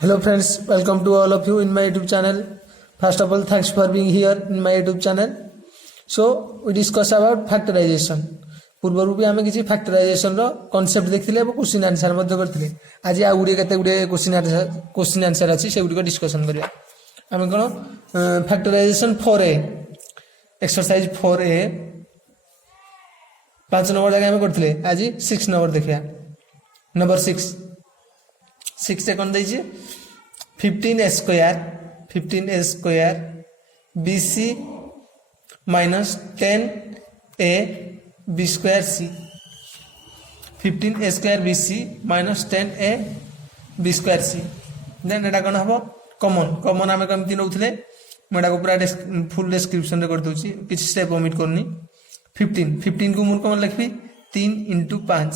Hello friends, welcome to all of you in my YouTube channel. First of all, thanks for being here in my YouTube channel. So we discuss about factorization. पूर्वरु भी आम किसी factorisation concept देखिले question answer करते आज आ गुड़े केते question answer अच्छी से गुड़िक डिस्कसन करिया आम कौन factorisation 4a exercise 4a 5 number जगह आम करते आज 6 नंबर देखिया नंबर 6 से कौन दीजिए 15a square BC minus 10a b square c 15a square BC minus 10a b square c then एटा कौन हम कॉमन आम कमी नौले मुझे पूरा फुल डिस्क्रिप्शन कर दूसरी किसी स्टेप ओमिट करनी 15 को मुझे कौन लिखी 3 × 5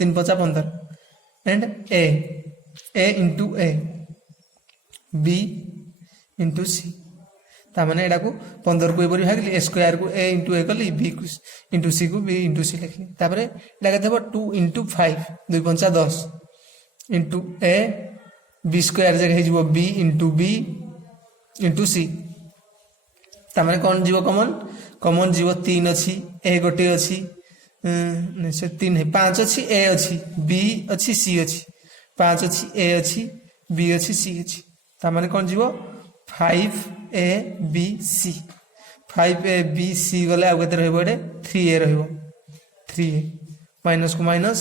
3 × 5 = 15 and a into a b into c ताने एटा को 15 को एपरी भागली a स्क्वायर को a इंटू a कली b इंटू c को b इंटू c लिखली तापर एटा केते हो 2 × 5 2 × 5 = 10 इंटू a b स्क्वायर जगह हो b into b into c ताने कौन जीव कॉमन जीव 3 अच्छी a गोटे अच्छी से 3 है 5 अच्छी a अच्छी b अच्छी c अच्छी 5 अच्छी a अच्छी b अच्छी c अच्छी ताने कौन जीव 5a b c 5a b c गले आउ केते रहबो एडे 3a रहबो 3a माइनस को माइनस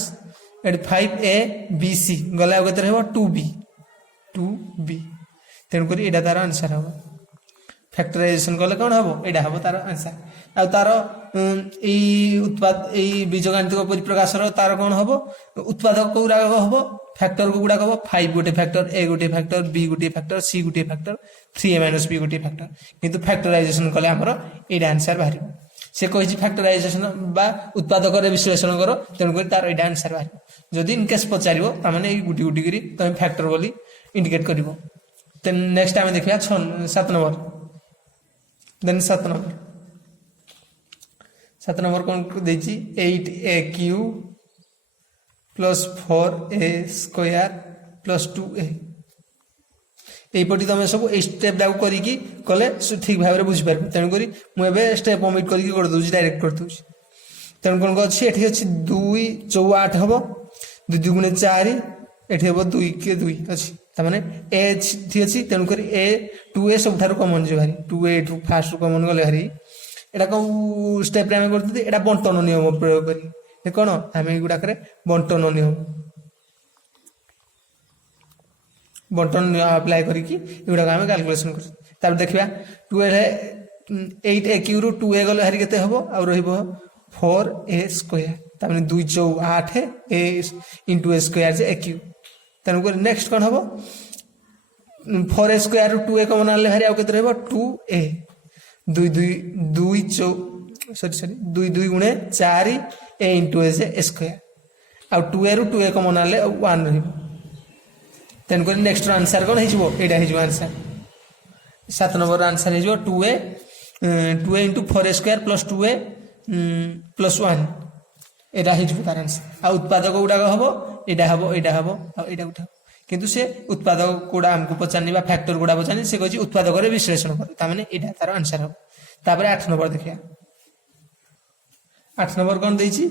एडे 5a b c गले आउ केते रहबो 2b तेन करी एडा तार आंसर हबो फैक्टराइजेशन कले कोन हबो एडा हबो तार आंसर आ तार ई उत्पाद ई बीजगणितिक परिप्रकाशर तार कोन हबो उत्पादक गुडा हबो फैक्टर को गुडा हबो 5 गोटे फैक्टर a गोटे फैक्टर b गोटे फैक्टर c गोटे फैक्टर 3a - b गोटे फैक्टर किंतु फैक्टराइजेशन कले हमर एडा आंसर बाहरिबो से कहि फैक्टराइजेशन बा उत्पादक रे विश्लेषण करो तेन करी तार एडा आंसर बाहरिबो जदि इन केस पचारिबो त माने ई गुटी गुटी करी तमे फैक्टर बोली इंडिकेट करिवो देन नेक्स्ट टाइम देखिया 7 नंबर देन 7 नंबर कौन देछि 8aq plus 4a square plus 2a एपटी तुम सब स्टेप डाक करिकी कले ठीक भाव में बुझीपार तेणुक मुझे स्टेप ओमिट करके कर दूसरी डायरेक्ट कर दूसरी तेणु कौन अच्छी ये अच्छी 2 × 4 = 8 हम 2 × 2 = 4 ये हम 2 के 2 अच्छी ताने ए अच्छी तेणुक ए 2a सब कमन जो भारी 2a फास्ट कमन गले भारी एटा कौ स्टेप आम कर बंटन नियम प्रयोग करी कौन आम गुड़ाक बंटन नियम बंटन अप्लाई करके आम कैलकुलेशन कर देखा 8aq ରୁ 2a गले हरी केते हबो आ रहिबो 4a स्क्वायर ताने 2 × 4 = 8 a इंटू a स्क्वायर जे aq तेणुक नेक्स्ट कौन हम 4a स्क्वायर ରୁ 2a कमन आले हरी आ केते रहबो 2a 2 2 × 4 a इंटू a जे स्क्वायर आ 2a ରୁ 2a कमन आले 1 रहिबो तेणुक नेक्स्ट आंसर कौन हो आंसर 7 नंबर आंसर हो 2a × 4a square plus 2a plus 1 एटा हो तार आंसर आ उत्पादक गुड़ाक हम एटा उठा किंतु से उत्पादक गुड़ा आमको पचारनी फैक्टर गुड़ा पचारनी से कही उत्पादक विश्लेषण कर तार एटा तार आंसर हम तापर 8 नंबर देखिया 8 नंबर कौन देछि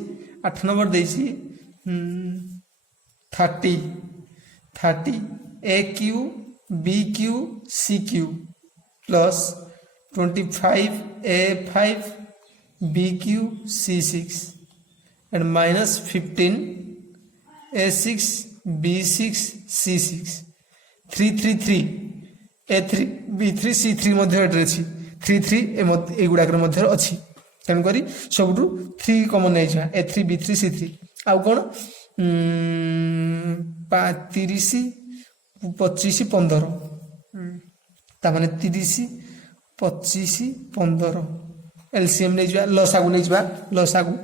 8 नंबर देछि 30 aq bq cq plus 25 a5 bq c6 and minus 15 a6 b6 c6 333 a3 b3 c3 मध्य अच्छी 33 ए गुड़ाक अच्छी तेणुक सब 3 कमन नहीं a3 b3 c3 आउ कौन 30 25 15 ताने 30 25 15 एलसीएम नहीं जा लसागु नहीं जा लसागु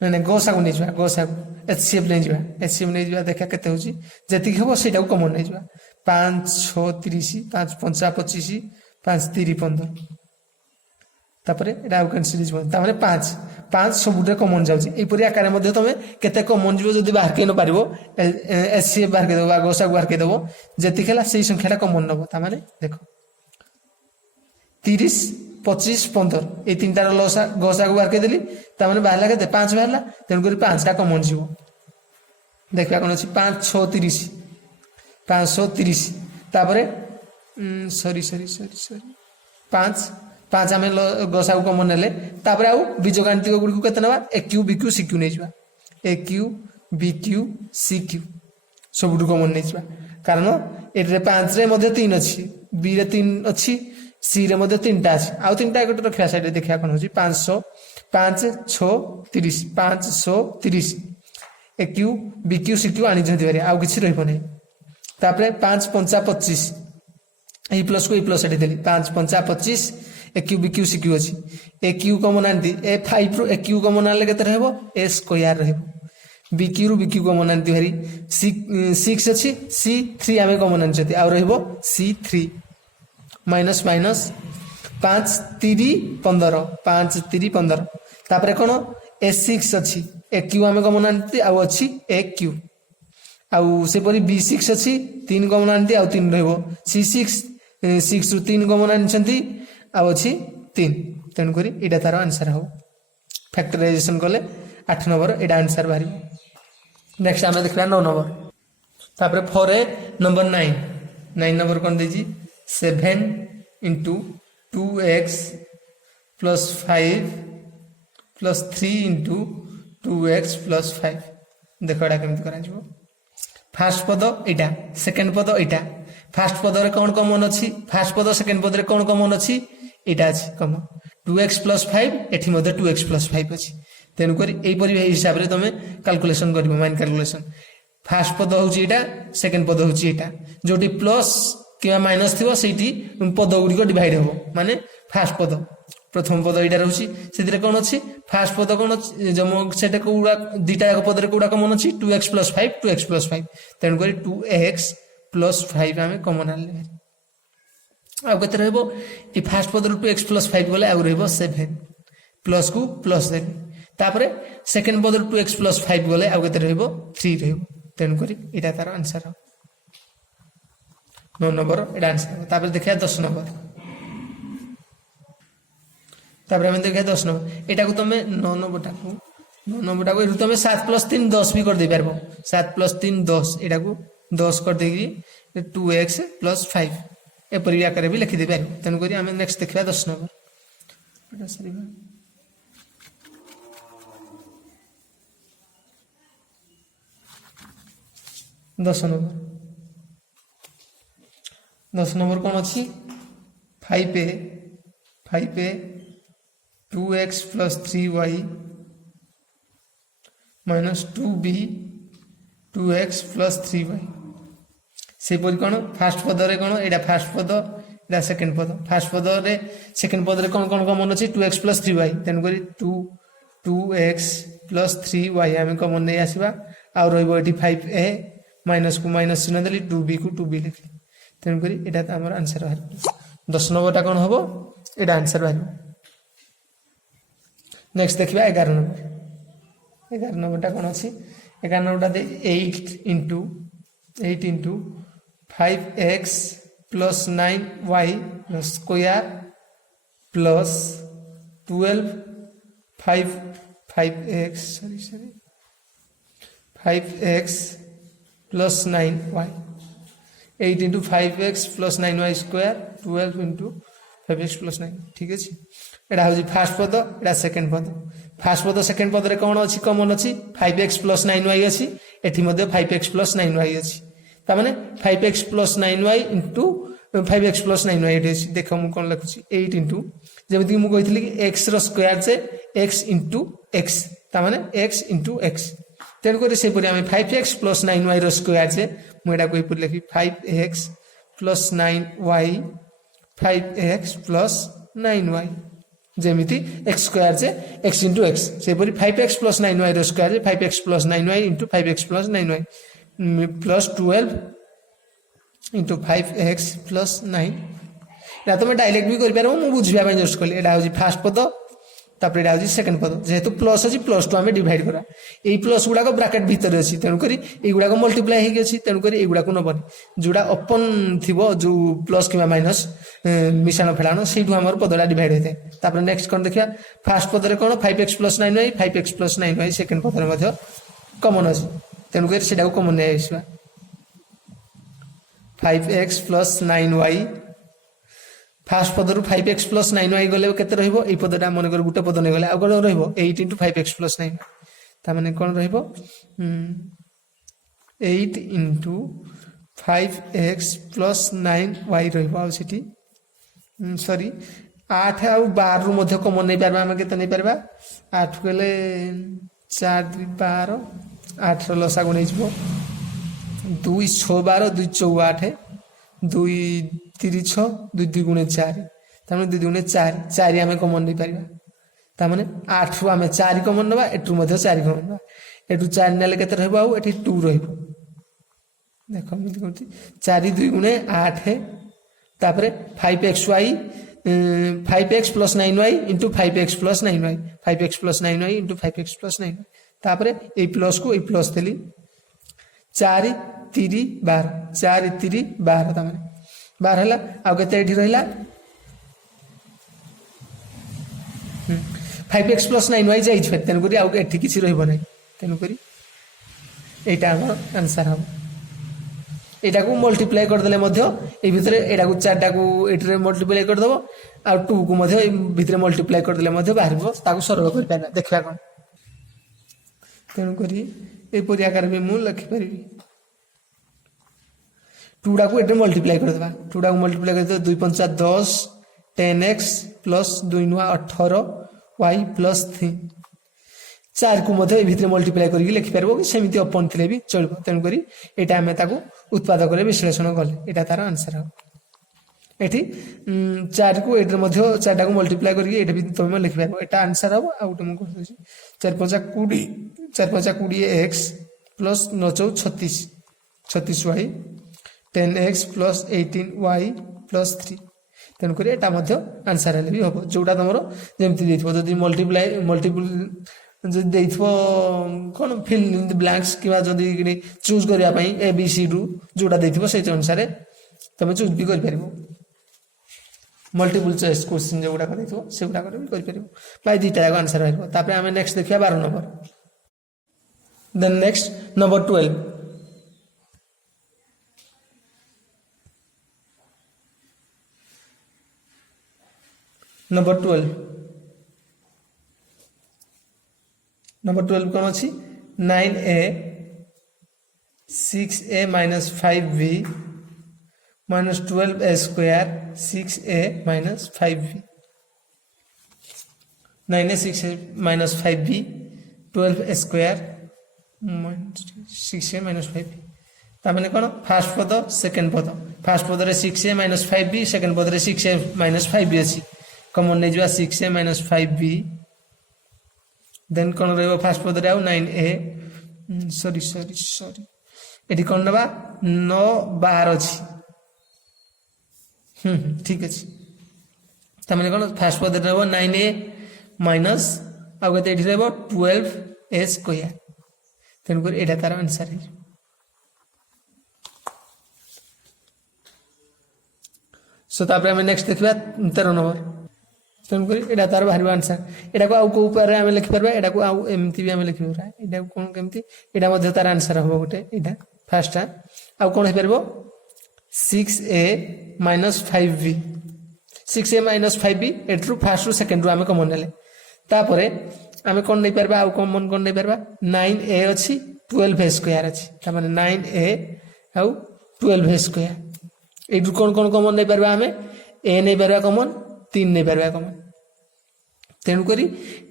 नहीं गोसागु नहीं जा गोसागु एचसीएफ नहीं जा एचसीएफ नहीं जा देखा केते होची जति हबो सेटा कमन नहीं जा 5 6 30 5 5 25 5 3 15 तापरे एटा आउ कैंसिल हो तापरे 5 5 सबुटे कॉमन जाउची एपरि आकार मध्ये तमे केते कॉमन जीवो जदी बाहर के न पारिबो एचसीएफ बाहर के देबो गसा बाहर के देबो जति खेला सेही संख्याटा कॉमन नबो ता माने देखो 30 25 15 ए तीनटा लसा गसा बाहर के देली ता माने बाहरला केते 5 बाहरला तेन करी 5 टा कॉमन जीवो देखबा कोन अछि 5 6 30 530 तापरे सॉरी 5 पांच आम गसा को कमन नेले तापर आउ बीजगाणितिक गुडी को केते नबा a q b q c q नै जबा a q b q c q सबुड कमन नै जबा कारण एरे 5 रे मध्ये 3 अछि बी रे 3 अछि सी रे मध्ये 3 टा अछि आउ 3 टा एकट रखिया साइड रे देखिया कोन होछि 500 5 6 30 530 a q b q c q आनी जति बारे आउ किछि रहिबो नै तापर 5 5 25 ए प्लस को ए प्लस एटे देली 5 5 25 a q b q c q अछि ए क्यू कॉमन आंती ए 5 रो ए क्यू कॉमन आले केते रहबो ए स्क्वायर रहबो बी क्यू रो बी क्यू कॉमन आंती हरी 6 अछि सी 3 आमे कॉमन आंचती आ रहबो सी 3 माइनस माइनस 5 3 15 5 3 15 तापरे कोन ए 6 अछि ए क्यू आमे कॉमन आंती आ अछि ए क्यू आउ से परी बी 6 अछि 3 कॉमन आंती आ 3 रहबो सी 6 6 रो 3 कॉमन आंचंती आ अछि 3 तेन करी एटा तार आंसर हो फैक्टराइजेशन कले 8 नंबर एटा आंसर बारी नेक्स्ट हम देखबा 9 नंबर तापर 4 ए नंबर 9 नंबर कोन देजी 7 into 2x plus 5 plus 3 into 2x plus 5 देखो एटा केमति करा जिवो फर्स्ट पद एटा सेकंड पद एटा फर्स्ट पद रे कोन कॉमन अछि फर्स्ट पद सेकंड पद रे कोन कॉमन अछि एटा अछि कॉमन 2x plus 5 एठी मध्ये 2x plus 5 अछि तेन करी एई परि हिसाब रे तमे कैलकुलेशन करिवो माइन कैलकुलेशन फर्स्ट पद होछि एटा सेकंड पद होछि एटा जोटी प्लस किबा माइनस थिबो सेठी पद गुडी को डिवाइड होबो माने फर्स्ट पद प्रथम पद एटा रहछि सेदिरे कोन अछि फर्स्ट पद कोन जमो सेटा कोडा दिटा एक पद रे कोडा कॉमन अछि 2x plus 5 2x plus 5 तेन करी 2x plus 5 आमे कॉमन आले आ कते रहबो ई फर्स्ट पद रो 2x plus 5 बोले आ रहबो 7 प्लस को प्लस देबी तापरे सेकंड पद रो 2x plus 5 बोले आ कते रहबो 3 रहबो तेन करी एटा तार आंसर हो 9 नंबर एटा आंसर तापरे देखिया 10 नंबर तापरे हम देखिया 10 नंबर एटा को तमे 9 नंबर को तमे 7 plus 3 10 भी कर दे परबो 7 plus 3 10 एटा को 10 कर देगी 2x plus 5 ए परिया करे भी लिखि दे परबो तन करी हम नेक्स्ट देखिया 10 नंबर एटा सरीबा 10 नंबर कौन अच्छी 5a 2x plus 3y minus 2b 2x plus 3y से परि कौन फास्ट पद रे कौन एटा फास्ट पद एटा सेकंड पद फास्ट पद रे सेकंड पद रे कौन कौन कॉमन अछि 2x plus 3y तेन करी 2x plus 3y हम कॉमन नै आसीबा आ रहइबो एटी 5a माइनस को माइनस चिन्ह देली 2b को 2b लिखली तेन करी एटा त हमर आंसर बाहर 10 नंबरटा कोन हबो एटा आंसर बाहर नेक्स्ट देखिबा 11 नंबरटा कोन अछि 11 नंबरटा दे 8 into 5x plus 9y square plus 12 5x 5x plus 9y 8 into 5x plus 9y square 12 into 5x plus 9 ठीक अछि एटा होजी फर्स्ट पद एटा सेकंड पद फर्स्ट पद सेकंड पद रे कोन अछि कॉमन अछि 5x plus 9y अछि एठी मध्ये 5x plus 9y अछि ता माने 5x plus 9y into 5x plus 9y एठी अछि देखो मु कोन लिखुछि 8 into जेमति मु कहितली कि x रो स्क्वायर से x into x ता माने x into x तेन को से परि हम 5x plus 9y रो स्क्वायर से मु एटा कोइ परि लिखि 5x plus 9y 5x plus 9y जेमिति x square से x into x से परि 5x plus 9y रो स्क्वायर से 5x plus 9y into 5x plus 9y plus 12 into 5x plus 9 এটা তুমি ডাইরেক্ট भी कर पारो मु बुझिबा ପାଇଁ जस्ट कहली एटा होची फर्स्ट पद तापर एटा होची सेकंड पद जेहेतु प्लस अछि प्लस टू आमे डिवाइड करा एई प्लस गुडा को ब्रैकेट भीतर अछि तेनु करी एई गुडा को मल्टीप्लाई हेकी अछि तेनु करी एई गुडा को नबनी जुडा ओपन थिबो जो प्लस किबा माइनस मिशान फेलानो सेठु हमर पदला डिवाइड हेते तापर नेक्स्ट कोन देखिया फर्स्ट पदरे कोन 5x + 9y 5x + 9y second पदरे मध्ये कॉमन अछि तेनु करी सेटा को कॉमन नै आइसबा 5x + 9y फास्ट पद रु 5x + 9y गले केते रहइबो ए पदटा मन कर गुटे पद नै गले आ गले रहइबो 8 * 5x + 9 ता माने कोन रहइबो 8 * 5x + 9y रहइबो आ सिटी सॉरी 8 आ 12 रु मध्ये कॉमन नै परबा हम केते नै परबा 8 गले 4 2 12 8 रो लसा गुनै जबो 2 6 12 2 4 8 2 3 6 2 2 गुणे 4 तामे 2 गुणे 4 4 हमें कॉमन नै परिबा तामे 8 रु हमें 4 कॉमन नबा एटु मध्ये 4 कॉमन नबा एटु 4 नेले केते रहबो आ एठी 2 रहबो देखो मी कहती 4 2 गुणे 8 तापरे 5xy 5x + 9y * 5x + 9y 5x + 9y * 5x + 9y तापरे ए प्लस को ए प्लस देली 4 3 12 4 3 12 तामे 12 हला आ केते एठी रहला 5x + 9y जाई छै तेन करी आ एठी किछि रहबो नै तेन करी एटा हमर आंसर हम एटा को मल्टीप्लाई कर देले मध्ये ए भितरे एटा को 4 टा को एटरे मल्टीप्लाई कर दबो आ 2 को मध्ये ए भितरे मल्टीप्लाई कर देले मध्ये बाहरबो ताको सरल कर पाना देखबा कोन तेन करी ए परि आकार में मु लिखि परिबी 2 टा को एटरे मल्टीप्लाई कर देबा 2 टा को मल्टीप्लाई कर दे 2 5 10 10x + 2 9 18 y + 3 4 को मध्ये भितरे मल्टीप्लाई करके लिखि परबो कि सेमिति अपन थिले भी चलबो तेन करी एटा हमें ताको उत्पादक रे विश्लेषण करले एटा तार आंसर हो एठी 4 को एटर मध्ये 4 टा को मल्टीप्लाई करके एटा भी तुम लिखि परबो एटा आंसर हो आ उठे म कर दछि 4 5 20 4 5 20x + 9 36 36y 10x + 18y + 3 तेन करी एटा मध्ये आंसर हेले भी होबो जोटा तमरो जेमति देथिबो जदी मल्टीपल जदी देथिबो कोन फिल इन द ब्लैंक्स किबा जदी चूज करिया पई ए बी सी डू जोटा देथिबो से अनुसार तमे चूज भी कर परिबो मल्टीपल चॉइस क्वेश्चन जोटा करितो सेउटा कर भी कर परिबो भाई दीटा का आंसर आइबो तापर हमें नेक्स्ट देखिया 12 number then next number 12 number 12 कौन अच्छी 9a 6a - 5b - 12a square 6a - 5b 9a 6a - 5b 12a square 6a - 5b तामने कौन फर्स्ट पद सेकंड पद फर्स्ट पद रे 6a - 5b सेकंड पद रे 6a - 5b अछि कॉमन नै जवा 6a - 5b देन कौन रहबो फर्स्ट पद रे आ 9a सॉरी एटी कौन नबा 9 12 अछि ठीक अछि तमने कौन फर्स्ट पद रे रहबो 9a माइनस आ गते एटी रहबो 12a स्क्वायर तेन कर एटा तार आंसर है सो तापर हम नेक्स्ट देखबा 13 नंबर तेन करी एटा तार बाहर आंसर एटा को आउ को ऊपर हम लिखि परबा एटा को आउ एमती भी हम लिखि परबा एटा कोन केमती एटा मध्ये तार आंसर हो गोटे एटा फर्स्ट आउ कोन हे परबो 6a - 5b 6a - 5b एट्रू first रु सेकंड रु हम कॉमन नेले तापरे हम कोन नै परबा आउ कॉमन कोन नै परबा 9a अछि 12a स्क्वायर अछि त माने 9a आउ 12a स्क्वायर एट्रू कोन कोन कॉमन नै परबा हमें a नै परबा कॉमन 3 नै परबा कॉमन तेनु करी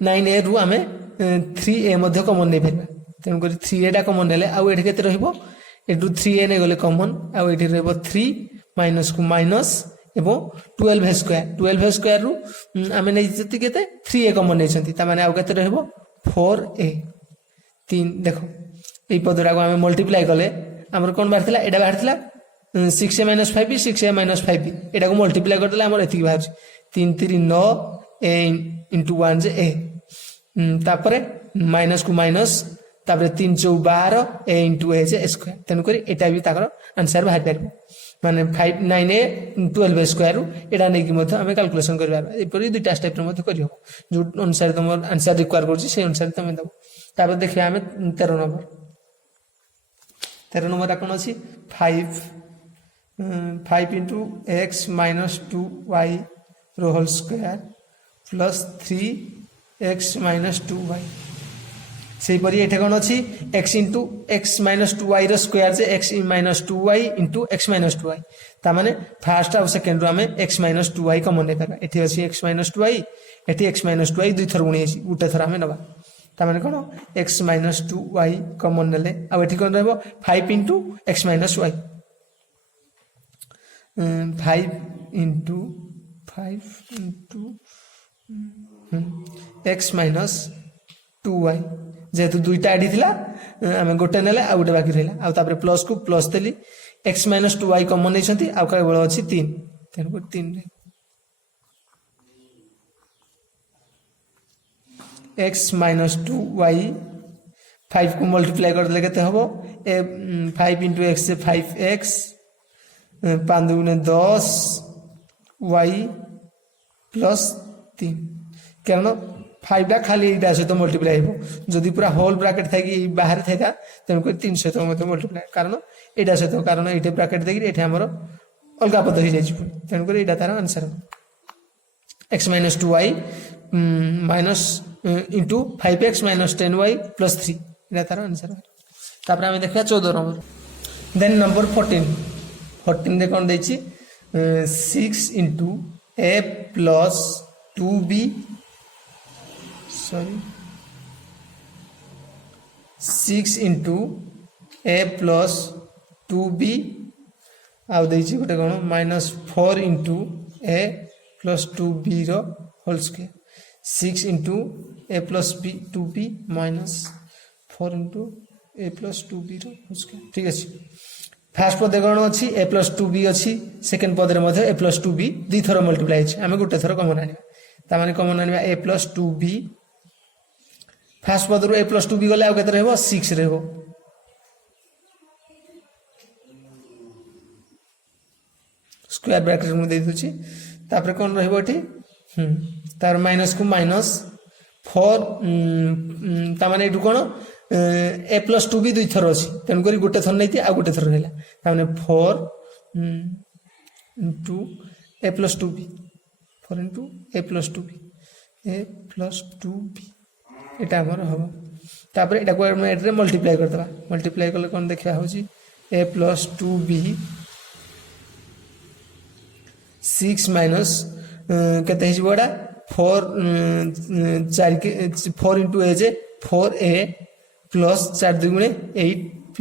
9a रु हमें 3a मध्ये कॉमन नै परबा तेनु करी 3a टा कॉमन नेले आ एठी केते रहइबो एटू 3a नै गले कॉमन आ एठी रहइबो 3 माइनस को माइनस एबो 12a स्क्वायर रु हमें नै जति केते 3a कॉमन नै छथि त माने आ केते रहइबो 4a 3 देखो ए पदरा को हमें मल्टीप्लाई करले हमर कोन बारथिला एडा बारथिला 6a minus 5b 6a minus 5b एटा को मल्टीप्लाई करदेले हमर एथि बाहर 3 3 9 a into 1 जे a तापरे माइनस को माइनस तापरे 3 4 12 a into a जे स्क्वायर तेनु करी एटा भी ताकर आंसर बाहर परबो माने 5 9a 12 स्क्वायर एटा नै कि मथे हमें कैलकुलेशन करबा एपरि दुटा स्टेप रे मथे करियो जो अनुसार तुम आंसर रिक्वायर करछि से अनुसार तुम दबो तापर देखिया हमें 13 नंबर कोन अछि 5 into x minus 2y रो whole square plus 3x minus 2y से परि एठे कोन अछि x into x minus 2y रो स्क्वायर जे x minus 2y into x minus 2y ता माने फर्स्ट और सेकंड रो हमें x minus 2y कॉमन नै परबा एठे अछि x minus 2y एठे x minus 2y दुई थर गुणी अछि गुटे थर हमें नबा ता माने कोन x minus 2y कॉमन नेले आ एठे कोन रहबो 5 into x minus y 5 into x minus 2y जेहेतु दुईटा आडी थिला आमे गोटे नेले आ गोटे बाकी रहला आ तापर प्लस को प्लस देली x minus 2y कॉमन नै छथि आ केवल अछि 3 तेन को 3 रे x minus 2y 5 को मल्टीप्लाई कर देले केते हबो 5 into x से 5x 5 गुणे 10 y प्लस 3 कारण 5 टा खाली एटा से तो मल्टीप्लाई हो जदी पूरा होल ब्रैकेट था कि बाहर था तेन को 3 से तो मते मल्टीप्लाई कारण एटा से तो कारण एटे ब्रैकेट देखि एठे हमर अलगा पद हो जाय छी तेन को एटा तार answer x minus 2y minus into 5x minus 10y plus 3 एटा तार आंसर तापर हम देखा 14 नंबर देन नंबर 14 दे कोन दैछि 6 into a plus 2b sorry 6 into a plus 2b आउ दैछि गोटे कोन -4 into a plus 2b रो whole square 6 into a plus b 2b minus 4 into a plus 2b रो होल स्क्वायर ठीक अछि फर्स्ट पद कोन अछि a plus 2b अछि सेकंड पद रे मध्ये a plus 2b दुई थरो मल्टीप्लाई अछि हमें गोटे थरो कॉमन आनिबा ता माने कॉमन आनिबा a plus 2b फर्स्ट पद रो a plus 2b गले आ केते रहबो 6 रहबो स्क्वायर ब्रैकेट में दे दोछि तापर कोन रहबो एठी तार माइनस को माइनस 4 ता माने एठु कोन a plus 2b दुई थरो अछि तेन करी गोटे थर नैति आ गोटे थर रहला ता माने 4 into a plus 2b 4 into a plus 2b a plus 2b एटा हमर हबो तापर एटा को एटरे मल्टीप्लाई कर दबा मल्टीप्लाई करले कोन देखिया होछि a plus 2b 6 minus केते हिज बडा 4 4 के 4 into a J 4a plus 4 दुगुणे 8b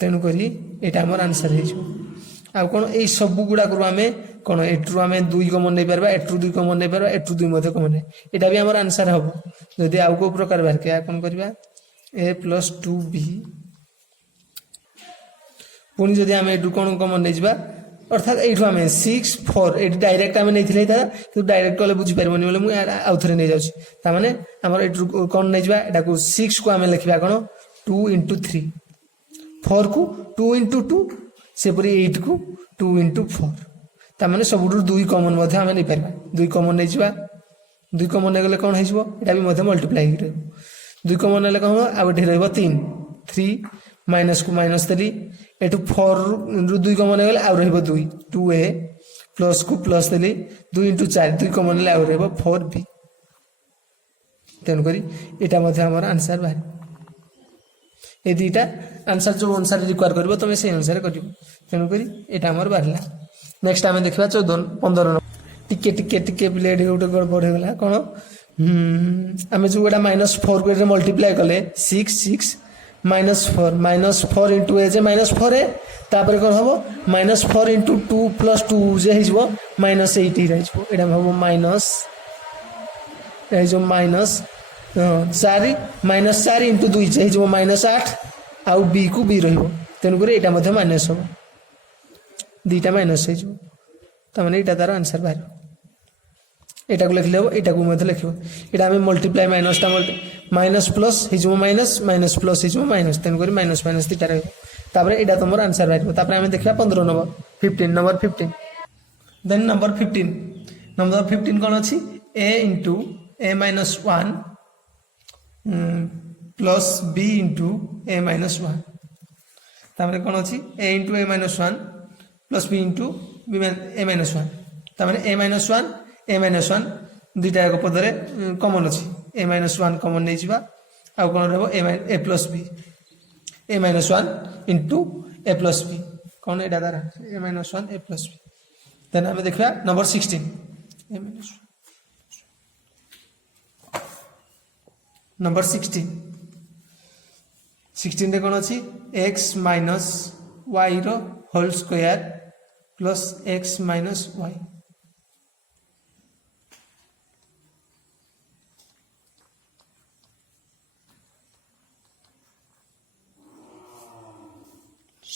तेनु करी एटा हमर आंसर हिजो आ कोन ए सब गुडा करू हमें कोन एट्रु हमें 2 कॉमन नै परबा एट्रु 2 कॉमन नै परबा एट्रु 2 मध्ये कॉमन नै एटा भी हमर आंसर हबो जदी आउ को प्रकार बार के कोन करबा a plus 2b पुनी जदी हमें एट्रु कोन कॉमन नै जिबा अर्थात एठु हमें 6 4 एट डायरेक्ट हमें नै थिले था कि डायरेक्ट कले बुझी परबोनी बोले मु आउ थरे नै जाउछी ता माने हमर एट्रु कोन नै जिबा एटा को 6 को हमें लिखबा कोन 2 into 3 4 को 2 into 2 से परी 8 को 2 into 4 ता माने सबुडु 2 कॉमन मध्ये हमें नै परबा 2 कॉमन नै जिबा 2 कॉमन नै गले कोन हिजबो एटा भी मध्ये मल्टीप्लाई हिरो 2 कॉमन नै कोन आ एठी रहबो 3 माइनस को माइनस देली एटू 4 रु 2 कॉमन गले आ रहबो 2 2a प्लस को प्लस देली 2 into 4 2 कॉमन ले आ रहबो 4b तेन करी एटा मध्ये हमर आंसर बाहर ए दीटा आंसर जो अनुसार रिक्वायर करबो तमे से अनुसार करियो तेन करी एटा हमर बाहरला नेक्स्ट हमें देखबा 14 15 टिके टिके टिके प्लेट गोटे गड़बड़ हो गला कोन हमें जो गोटा -4 को मल्टीप्लाई कले 6 -4 into a जे -4 है तापर कोन हबो -4 into 2 plus 2 जे हिजबो -8 हि रहजबो एडा हबो माइनस ए जो माइनस 4 -4 into 2 जे हिजबो -8 आउ b को b रहबो तेणुक यहाँ माइनस हम दुईटा माइनस होने यहाँ तार आंसर बाहर यहाँ को लिखले हम यहाँ को लिख यहाँ आम मल्टीप्लाई माइनसटा माइनस प्लस हो माइनस माइनस प्लस हो माइनस तेणुक माइनस माइनस दुईटा रहा यहाँ तुम आंसर बाहर आम देखा 15 नंबर 15 नंबर 15 देन नंबर 15 कौन अच्छी a into a minus 1 plus b into a minus 1 तामने कौन अच्छी a into a minus 1 plus b into a minus 1 तामने a minus 1 दुईटा एक पदरे कमन अच्छी a माइनस 1 कमन नहीं जावा आउ कौन रहा a plus b a minus 1 into a plus b कौन यहाँ द्वारा a minus 1 a plus b then आम देखा नंबर 16 नंबर 16 रे कौन अच्छी x माइनस y रो whole square plus x minus y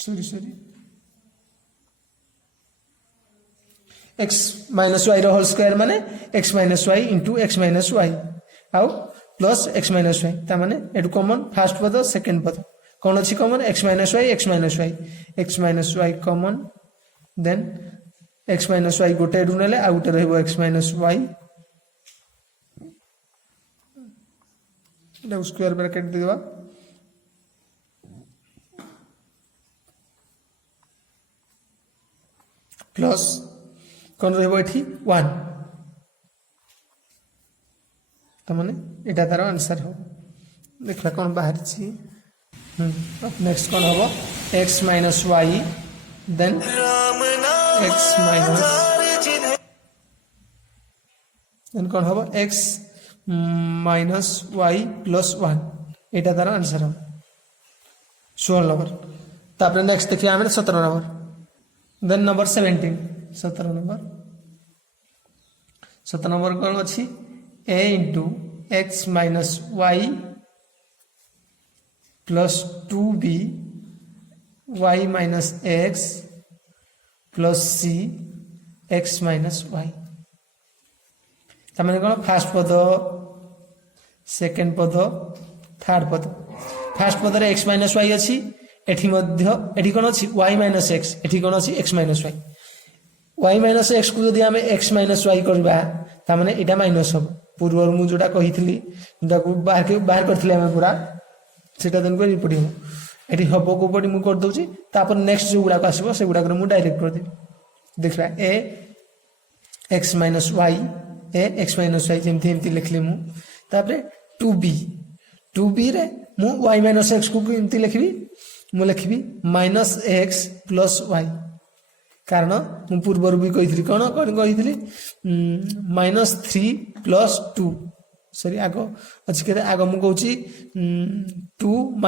sorry x minus y रो होल स्क्वायर माने x minus y into x minus y आउ प्लस x माइनस y ता माने एटू कॉमन फर्स्ट पद सेकंड पद कौन अच्छी common x minus y common then x minus y गोटे एडू नेले आ गोटे रहइबो x माइनस y ले स्क्वायर ब्रैकेट देबा प्लस कौन रहिबो एठी 1 तमने एटा तार आंसर हो देखला कौन बाहर छी नेक्स्ट कौन होबो x minus y then x minus then कौन होबो x माइनस y प्लस 1 एटा तार आंसर हो 16 नंबर तापर नेक्स्ट देखिए आमे 17 नंबर देन नंबर 17 नंबर कौन अच्छी a into x minus y plus 2b y minus x plus c x minus y तमें कौन फास्ट पद सेकेंड पद थर्ड पद फास्ट पद x माइनस वाई अच्छी एठी कौन अच्छी y माइनस एक्स एठी कौन अच्छी x minus y y minus x को जदि आमे x माइनस वाई करबा तामाने एटा माइनस हम पूर्व मु जोटा कहितली जोटा बाहर करथिले आमे पूरा सेटा देन को पडियो एठी हबो को पडी मु कर दोची तापर नेक्स्ट जो गुडा आसीबो से गुडा मु डायरेक्ट कर देबी देखला a x minus y a x minus y जेमथि एमथि लिखले मु तापर 2b रे मु y माइनस x को एमथि लिखबी मु लिखबी माइनस x प्लस y कारण मु पूर्व भी कही कौन कही -3 प्लस 2 सॉरी आगो अच्छी के आगो मु कहूची 2 -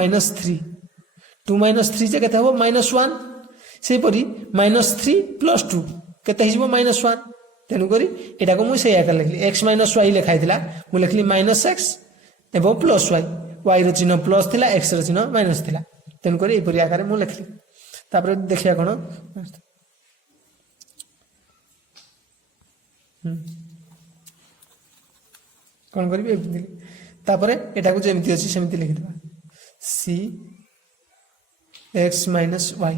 3 जे केते हो -1 से परी -3 प्लस 2 केते हिजबो -1 तेनु करी एटा को मु से आकार लिखली x - y लिखाई थिला मु लिखली -x एवं प्लस y रो चिन्ह प्लस थिला x रो चिन्ह माइनस थिला तेनु करी ए परी आकार मु लिखली तापर देखिया कोन कौन करी तापरे एटा को जेमती अछि सेमती लिखि देबा c x माइनस y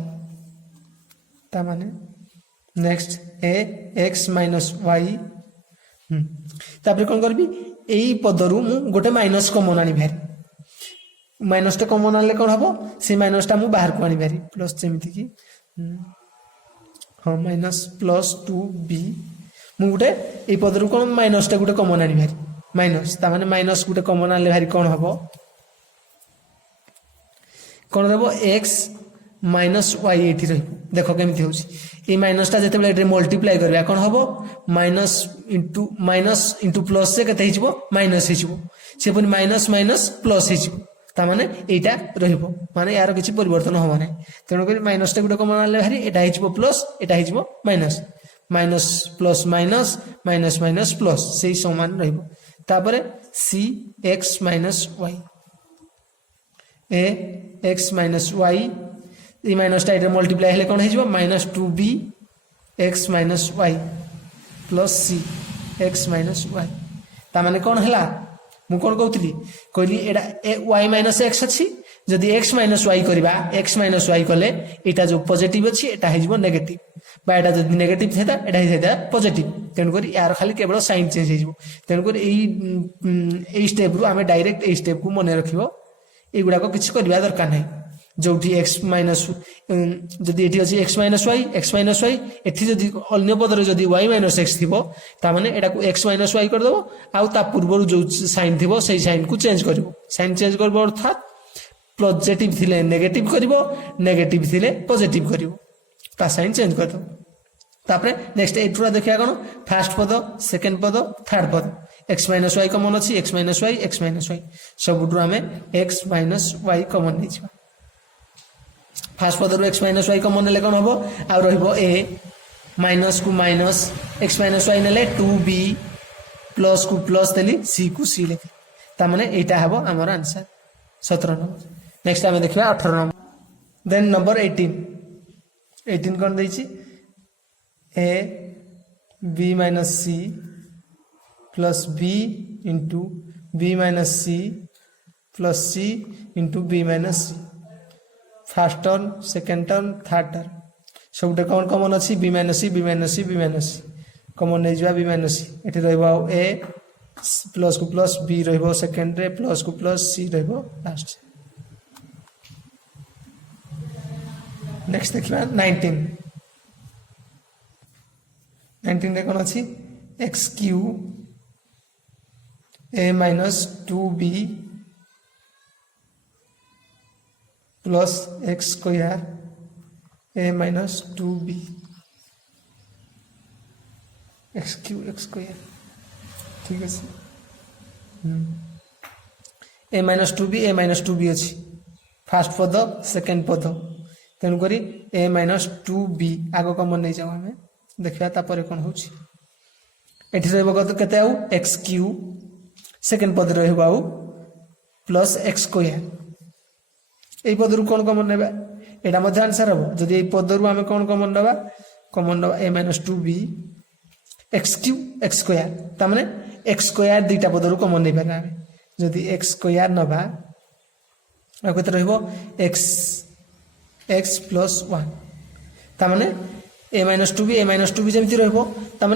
ता माने next a x minus y तापरे कौन करबी एई पदरु मु गोटे माइनस कॉमन आनी भारी माइनस टा कॉमन आनले कौन हबो से माइनस टा मु बाहर को आनी भारी प्लस जेमती की हां माइनस प्लस 2b मु गोटे ए पदरु कोन माइनस टा गोटे कॉमन आनी भारी माइनस ता माने माइनस गोटे कॉमन आले भारी कोन हबो कोन रहबो x माइनस y एठी रहबो देखो केमिति होची ए माइनस टा जते बेले एटे मल्टीप्लाई करबा कोन हबो माइनस इंटू प्लस से कते हिजबो माइनस हिजबो से पनि माइनस माइनस प्लस हिजबो ता माने एटा रहबो माने यार किछि परिवर्तन होबो नै तेनो करी माइनस टा गोटे कॉमन आले भारी एटा हिजबो प्लस एटा हिजबो minus minus plus minus minus minus plus से समान रहबो तापरे c x minus y a x minus y ये माइनस टाइम मल्टीप्लाई हेले कौन हो minus 2b x minus y plus c x minus y ताने कौन है मु कौन कहती कहली एटा वाई माइनस एक्स अच्छी जदि एक्स माइनस वाई करवा एक्स माइनस वाई कले यहाँ जो पॉजिटिव अच्छी एटा नेगेटिव बा एटा जदि नेगेटिव था एटा पॉजिटिव तेणुक यार खाली केवल साइन चेंज हो तेणुक यही स्टेप रु आम डायरेक्ट यही स्टेप को मन रख युड़ाक किसी करवा दरकार नहीं जो एक्स माइनस जदि ये अच्छी एक्स माइनस वाई एटी जदि अन्य पदर जदि वाई माइनस एक्स थी ताने एटा को एक्स माइनस वाई करदेव आ पूर्व जो साइन थी से साइन को चेंज कर साइन चेंज कर अर्थात पॉजिटिव थिले नेगेटिव करिवो नेगेटिव थिले पॉजिटिव करिवो ता साइन चेंज कर दो तापरे नेक्स्ट एटुरा देखिया कोन फर्स्ट पद सेकंड पद थर्ड पद x माइनस वाई कॉमन अछि x माइनस वाई सबुटु आमे x माइनस वाई कॉमन नै छिबा फर्स्ट पद रो x माइनस वाई कॉमन ले कोन हबो आ रहबो a माइनस को माइनस x माइनस वाई नेले 2b प्लस को प्लस देली c को c लेके ता माने एटा हबो हमर आंसर 17 नंबर नेक्स्ट आमे देखिबा 18 नंबर देन नंबर 18 कोन दैछि a b minus c plus b into b minus c plus c into b minus c first term second term third term सब कौन कमन अच्छी b माइनस c कमन नहीं जा b minus c एठी रहबो a plus को प्लस b रहबो second रे प्लस को प्लस c रहबो लास्ट नेक्स्ट देखिबा 19 रे कोन अछि x cube a minus 2b plus x square a minus 2b x cube x square ठीक है a माइनस 2b अच्छी फास्ट पद सेकेंड पद तेणुक a माइनस 2b आग कमन नहीं जाओ आम देखा तापर कौन हो केते आउ एक्स क्यूब सेकेंड पद रहा प्लस एक्स स्क्वायर यही पदर कौन कमन ना यहाँ आंसर हम जदि पदर आम कौन कमन ना a minus 2b x cube x square ताने एक्स स्क्वायर दुईटा पदर कमन नहीं पारे आम जदि एक्स स्क्वायर नवा आते एक्स एक्स प्लस 1 ताने a माइनस 2b जमी रहा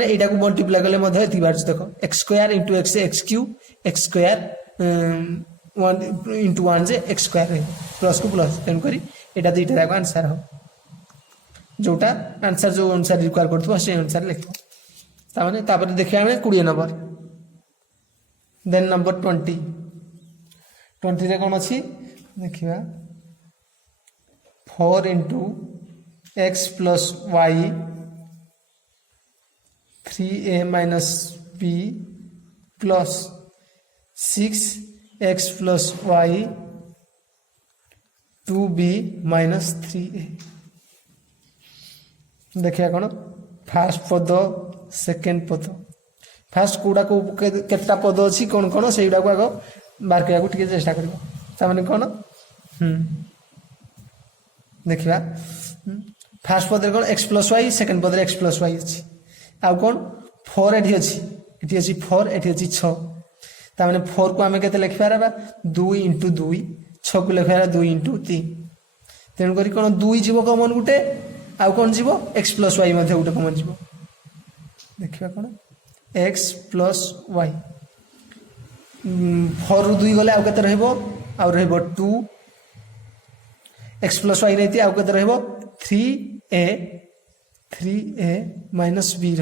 यहाँ को मल्टीप्लाई कले बाहर देख x square into x x cube x square 1 into 1 जे एक्स स्क्वायर रही प्लस को प्लस तेणुक यहाँ दुईटा जाक आंसर हम जोटा आंसर जो अनुसार रिक्वायर कर से अनुसार लिख देखिए आम 20 नंबर देन नंबर 20 रे कौन अच्छी देखिए 4 into x plus y 3a minus b plus 6x plus y 2b minus 3a देखिए कौन फास्ट पद सेकेंड पद फास्ट कौड़ा को केता पद अच्छी कौन कौन से आग बाहर करने चेष्टा कर कौन देखा फास्ट पद कौन एक्स प्लस वाई सेकेंड पद एक्स प्लस वाई अच्छी आउ कौन 4 एटी अच्छी 4 एटी अच्छी 6 ताने 4 को आम के लिखिपार 2 इंटू 2 6 को लिखा 2 इंटू 3 तेणुक कौन 2 जीव कमन गुटे आउ कौन जीव एक्स प्लस वाई गोटे कमन जीव देखा कौन एक्स प्लस वाई 4 रु 2 गले आउ के रहा 2 एक्स प्लस वाई नहीं आउ के रहा 3a माइनस b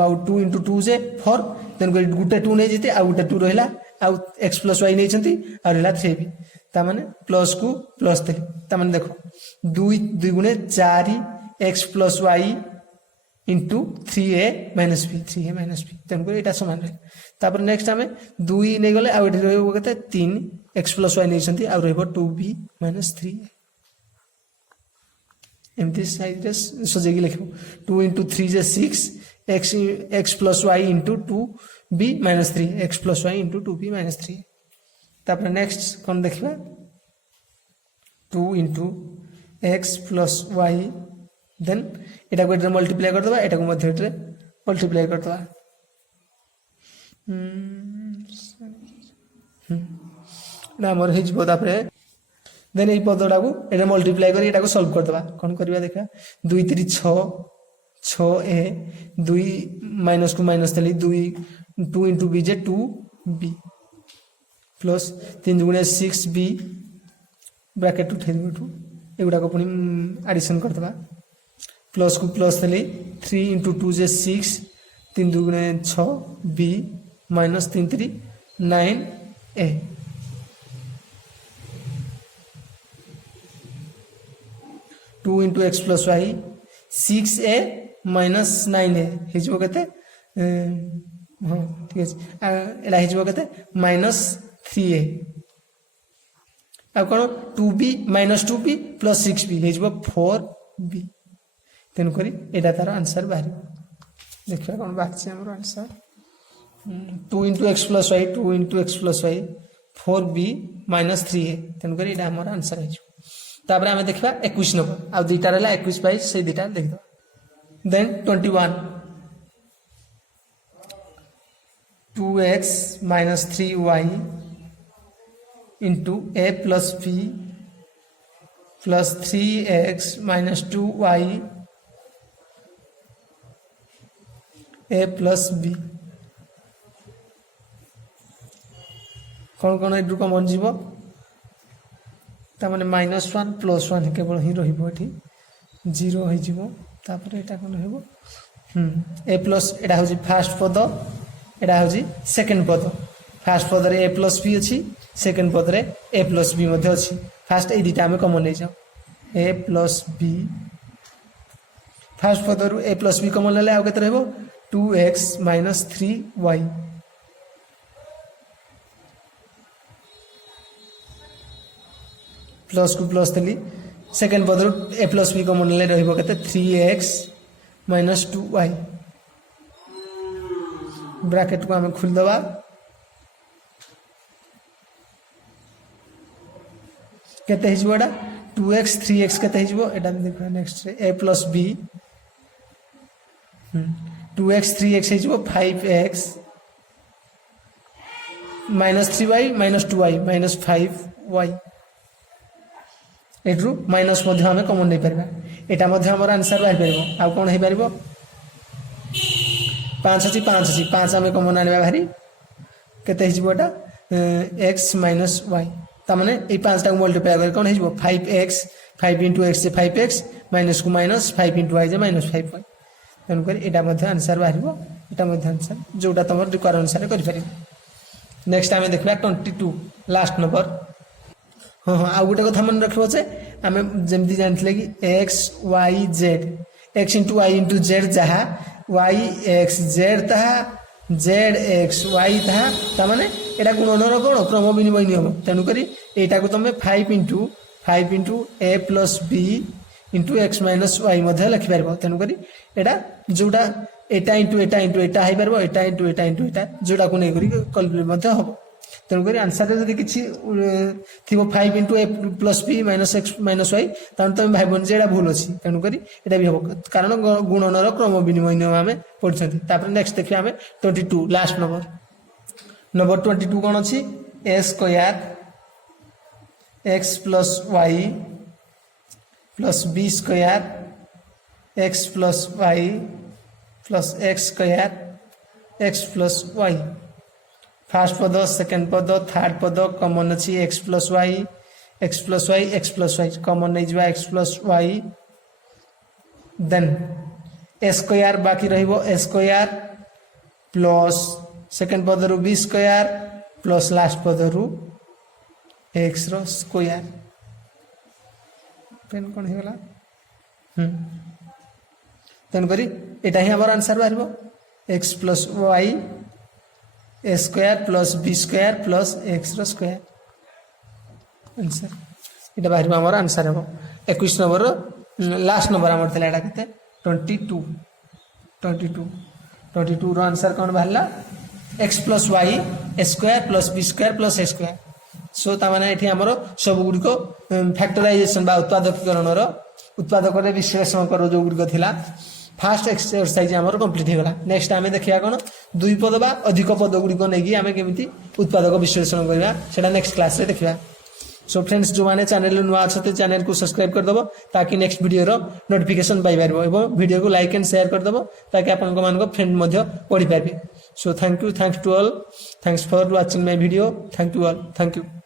आउ 2 इंटू 2 जे 4 तेन गोटे 2 नहीं जीते आउ गोटे 2 रहा आउ एक्स प्लस वाई नहीं रहा 3b ताने प्लस को प्लस 3 ताने देखो 2 गुणे 4 x plus y into 3a minus b तेणुक यहाँ सामान रहा नेक्स्ट आम 2 नहीं गले आउ ये 3 एक्स प्लस वाई नहीं आउ रहा 2b माइनस 3a एमती साइड सजेगी लिख 2 इंटू 3 जे 6 x plus y into 2b minus 3 x plus y into 2b minus 3 next कौन देखा 2 into x plus y then एटा को एटा मल्टीप्लाई कर दबा एटा को मध्य एटा मल्टीप्लाई कर दबा ना हमर हे जबो तापरे देन ए पदटा को एटा मल्टीप्लाई करी एटा को सॉल्व कर दबा कोन करबा देखा 2 3 6 6a 2 माइनस 2 माइनस थली 2 इंटू b जे 2b प्लस 3 गुणे 6b ब्रैकेट उठे देबो एगुडा को पुनी एडिशन कर दबा प्लस को प्लस थली 3 इंटू 2 जे 6 3 दुगुणे 6 b minus 3 3 9a 2 into x plus y 6a minus 9a हिजबो केते हाँ ठीक है एला हिजबो केते माइनस 3a अब कौन 2b minus 2b plus 6b हिजबो 4b तेन करी एटा तार आंसर बाहरी देखिया कौन बाकी हमर answer 2 into x plus y 2 into x plus y 4b minus 3a तेन करी एटा हमर आंसर है तापर हमें देखा 21 नंबर आ दुईटा रहा 21 22 से दुईटा देख दो then 21 2x minus 3y into a plus b plus 3x minus 2y a plus b कौन कौन एड्रु कमन जीव तामाने -1 +1 केवल ही रहिबो एठी 0 होई जीवो तापर एटा कोन हेबो a प्लस एटा होजी फर्स्ट पद एटा होजी सेकंड पद फर्स्ट पद रे a प्लस b अछि सेकंड पद रे a प्लस b मध्ये अछि फर्स्ट ए दिटा हमें कॉमन ले जाओ a प्लस b फर्स्ट पद रु a प्लस b कॉमन लेले आ केते रहबो 2x माइनस 3y प्लस को प्लस थली सेकंड पद रु a प्लस b कॉमन ले रहबो केते 3x माइनस 2y ब्रैकेट को हमें खुल दबा केते हिजबो एटा 2x 3x केते हिजबो एटा देखो नेक्स्ट रे a plus b 2x 3x हिजबो 5x minus 3y minus 2y minus 5y एट्रु माइनस मध्य हमें कॉमन नहीं परबा एटा मध्य हमर आंसर बाहि परबो आ कोन हे परबो 5 अछि 5 हमें कॉमन आनिबा भारी केते हिजबो एटा x माइनस y ता माने ए 5 टा मल्टीप्लाई कर कोन हिजबो 5x 5 into x से 5x माइनस को माइनस 5 into y जे माइनस 5y तन कर एटा मध्य आंसर बाहिबो एटा मध्य आंसर जोटा तमर रिक्वायर अनुसार करि परिबो नेक्स्ट हमें देखबा 22 लास्ट नंबर हाँ हाँ आ गोटे कथा मन रखबो जे हमें जेमति जानथले कि x y z x into y into z जहा y x z तहा z x y तहा ता माने एटा गुणनर कोन क्रम विनिमय नियम तनु करी एटा को तमे 5 into a plus b into x minus y मध्ये लिखि परबो तनु करी एटा जोटा एटा into एटा हाई परबो एटा into एटा जोटा को नै करी कैलकुलेट मध्ये हो तेणुक आंसर जब किसी थी 5 into a plus b minus x minus y तब तुम भाई जे भूल अच्छी तेणुक ये भी हम कारण गुणनर क्रम विनिमय नियम आम पढ़ी नेक्स्ट देखिए आम 22 लास्ट नंबर 22 कौन अच्छी a square x plus y plus b square x plus y plus x square x plus y first पद सेकंड पद थर्ड पद कॉमन अच्छी x plus y कॉमन नहीं जा x plus y then a square बाकी रहिबो a square plus second पद रु b स्क्वायर प्लस लास्ट पद रु x रो स्क्वायर पेन कोन हे गला तेन करी एटा ही हमर आंसर बारबो x plus y a square plus b square plus x रो स्क्वायर आंसर इटा बाहर हमर आंसर हो 21 नंबर लास्ट नंबर हमर थला एटा केते 22 रो आंसर कोन बाहरला x plus y a square plus b square plus a square so तामाने एठी हमरो सब गुडी को फैक्टराइजेशन बा उत्पादकीकरण रो उत्पादक रे विश्लेषण करो जो गुडी को थिला फास्ट एक्सरसाइज हमरो कंप्लीट हेगला नेक्स्ट आमे देखिया कोन दुई पद बा अधिक पद गुडी को नेगी आमे केमिति उत्पादक विश्लेषण करबा सेटा नेक्स्ट क्लास रे देखिबा सो फ्रेंड्स जो माने चैनल नुआ अछते चैनल को सब्सक्राइब कर दबो ताकि नेक्स्ट वीडियो रो नोटिफिकेशन पाइ परबो एवं वीडियो को लाइक एंड शेयर कर दबो ताकि आपन को मान को फ्रेंड मध्य पढि पाबे so thanks to all thanks for watching my video thank you all thank you